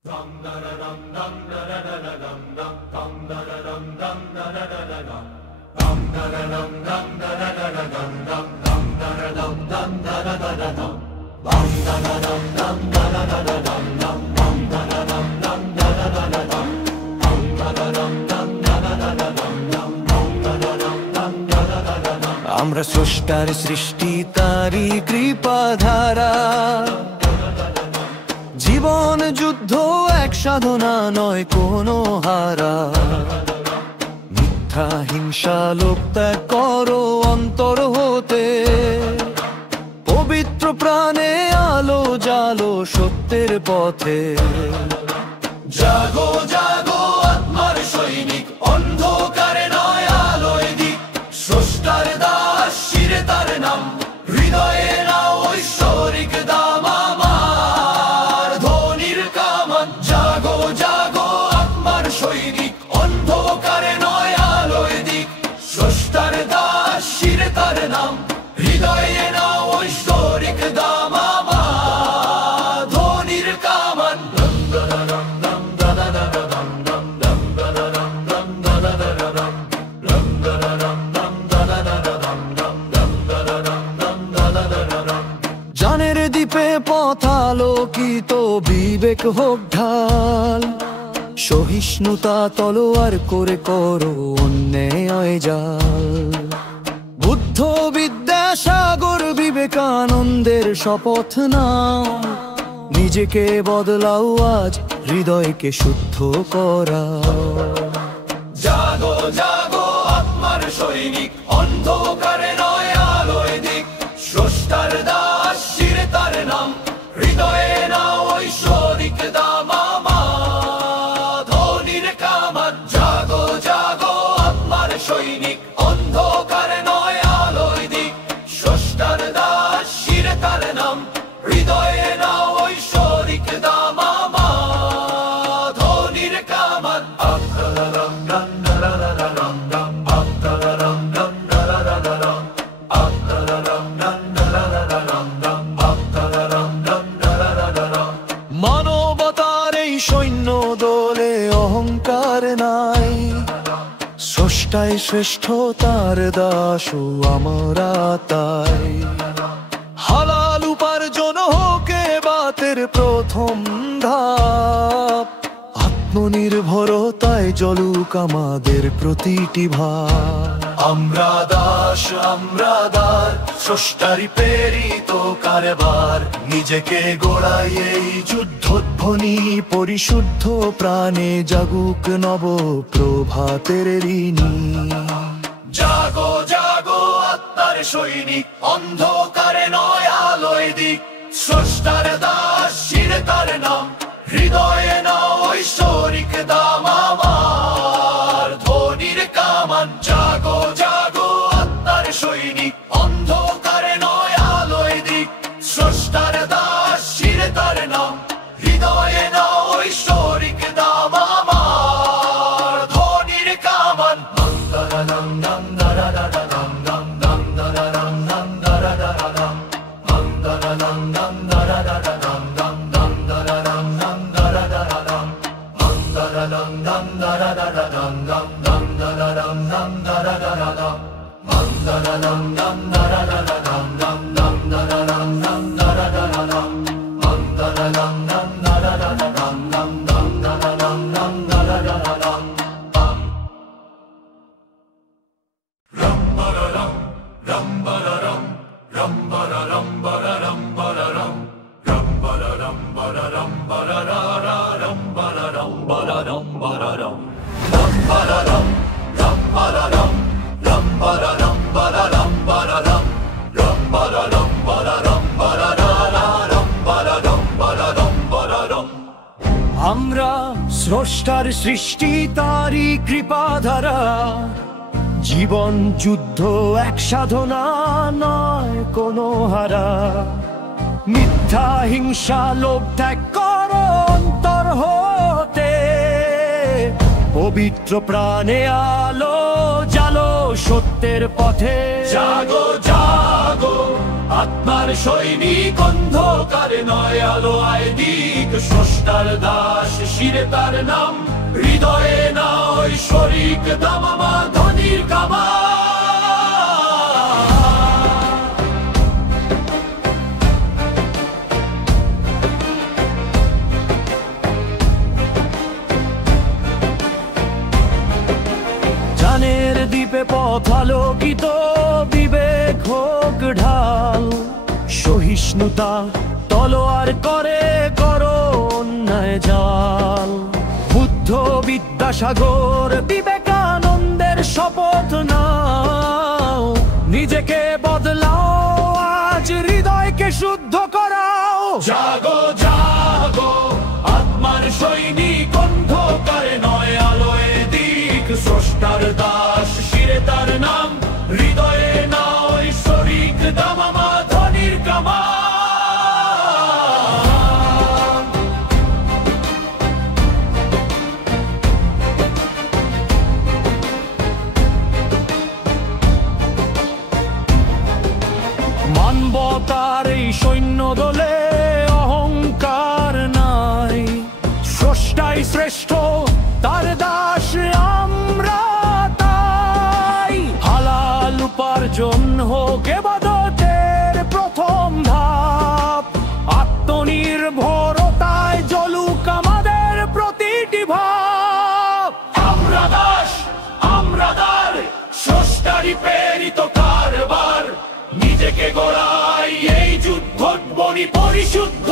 আমরা স্রষ্টার সৃষ্টি, তারই কৃপাধারা। জীবন যুদ্ধ এক সাধনা, নয় কোনো হারা। মিথ্যা হিংসা লোভ ত্যাগ করো অন্তর হতে, পবিত্র প্রাণে আলো জালো সত্যের পথে। জাগো জাগো আত্মার সৈনিক, অন্ধকারে নয় আলোয় দিক। স্রষ্টার দাস, শিরে তার নাম, হৃদয়ে নাও ঐশ্বরিক দাম। আমার ধ্বনির কামান, জাগো জাগো আত্মার সৈনিক, অন্ধকারে নয় আলোয় দিক। স্রষ্টার দাস, শিরে তার নাম, হৃদয়ে নাও ঐশ্বরিক দাম। আমার ধ্বনির কামান। জানের দ্বীপে পথ আলোকিত, বিবেক হোক ঢাল। সহিষ্ণুতা তলোয়ার করে করো অন্যায় জাল। বুদ্ধ বিদ্যাসাগর বিবেকানন্দের শপথ নাও। নিজেকে বদলাও আজ, হৃদয়কে শুদ্ধ করাও। জাগো জাগো আত্মার সৈনিক, অন্ধকারে নয় আলোয় দিক। স্রষ্টার দাস, শিরে তার নাম, হৃদয়ে নাও ঐশ্বরিক দাম। আমার ধ্বনির কামান, জাগো জাগো আত্মার সৈনিক, অন্ধকারে নয় আলোয় দিক। স্রষ্টার দাস, শিরে তার নাম, হৃদয়ে নাও ঐশ্বরিক দাম। আমার ধ্বনির কামান। মানবতার এই সৈন্য দলে অহংকার নাই। স্রষ্টায় শ্রেষ্ঠ, তার দাস আমরা তাই। হালাল উপার্জন হোকে বাতের প্রথম ধাপ। আত্মনির্ভরতায় জ্বলুক আমাদের প্রতিটি ভাব। আমরা দাস, আমরা দ্বার, স্রষ্টারি প্রেরিত কারবার। নিজেকে গোড়াই এই যুদ্ধধ্বনি, পরিশুদ্ধ প্রাণে জাগুক নব প্রভাতের ঋণী। জাগো জাগো আত্মার সৈনিক, অন্ধকারে নয় আলোয় দিক। স্রষ্টার দাস, শিরে তার নাম, হৃদয়ে নাও ঐশ্বরিক দাম। আমার ধ্বনির কামান, জাগো জাগো আত্মার সৈনিক, অন্ধকারে নয় আলোয় দিক। স্রষ্টার দাস, শিরে তার নাম, হৃদয়ে নাও ঐশ্বরিক দাম। আমার ধ্বনির কামান। আমরা স্রষ্টার সৃষ্টি, তারই কৃপাধারা। জীবন যুদ্ধ এক সাধনা, নয় কোনো হারা। মিথ্যা হিংসা লোভ ত্যাগ করো অন্তর হতে, পবিত্র প্রাণে আলো জালো সত্যের পথে। জাগো জাগো আত্মার সৈনিক অন্ধকারে নয় আলো আয় দিক স্রষ্টার দাস শিরে তার নাম হৃদয়ে না ওই শরিক দামামা ধনির কামা জানের দ্বীপে পথ আলোকিত বিবেক হোক ঢাল সহিষ্ণুতা তলোয়ার করে করো অন্যায় জাল বুদ্ধ বিদ্যাসাগর বিবেকানন্দের শপথ নাও নিজেকে বদলাও আজ হৃদয়কে শুদ্ধ করাও জাগো জাগো আত্মার সৈনিক অন্ধকারে নয় আলোয় দিক স্রষ্টার দাস শিরে তার নাম হৃদয়ে না ওই শরিক দামামা ধনির কামা মানবতার এই সৈন্য দলে অহংকার নাই স্রষ্টাই শ্রেষ্ঠ তার দাস আমরা তাই হালাল উপার্জন হোক এবাদতের প্রথম ধাপ আত্মনির্ভরতায় জ্বলুক আমাদের প্রতিটি ভাব আমরা দাস আমরা দার স্রষ্টারি প্রেরিত কারবার নিজেকে গড়াই এই যুদ্ধ বনি পরিশুদ্ধ